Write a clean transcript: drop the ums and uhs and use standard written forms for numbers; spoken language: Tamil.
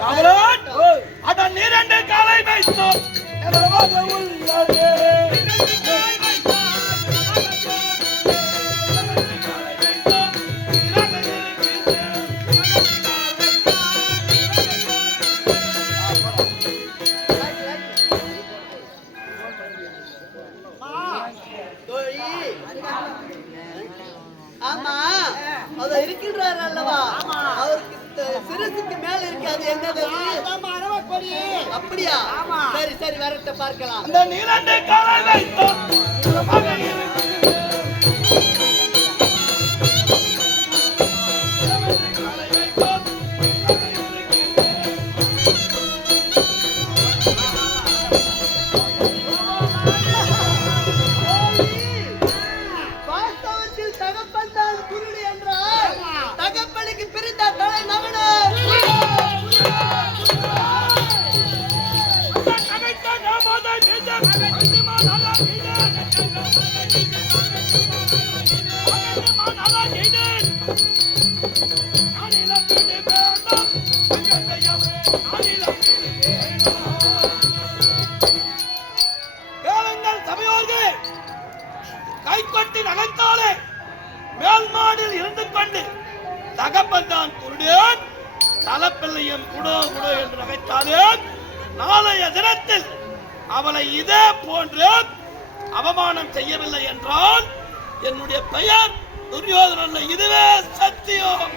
காவலன் அதான் நீரண்டு காலை வைத்தோம் உள்ளது. ஆமா அத இருக்கின்றார் அல்லவா, அவருக்கு சிரசுக்கு மேல இருக்காது என்னது அப்படியா? சரி சரி வரட்ட பார்க்கலாம். அந்த நீரண்டு காலை வைத்தோம் கைப்பற்றி நகைத்தாலே மேல் மாடில் இருந்து கொண்டு தகப்பந்தான் குருடன் தலப்பிள்ளையும் குடோ குடோ என்று நகைத்தாலே நாளைய தினத்தில் அவளை இதே போன்று அவமானம் செய்யவில்லை என்றால் என்னுடைய பெயர் துரியோதனன், இதுவே சத்தியம்.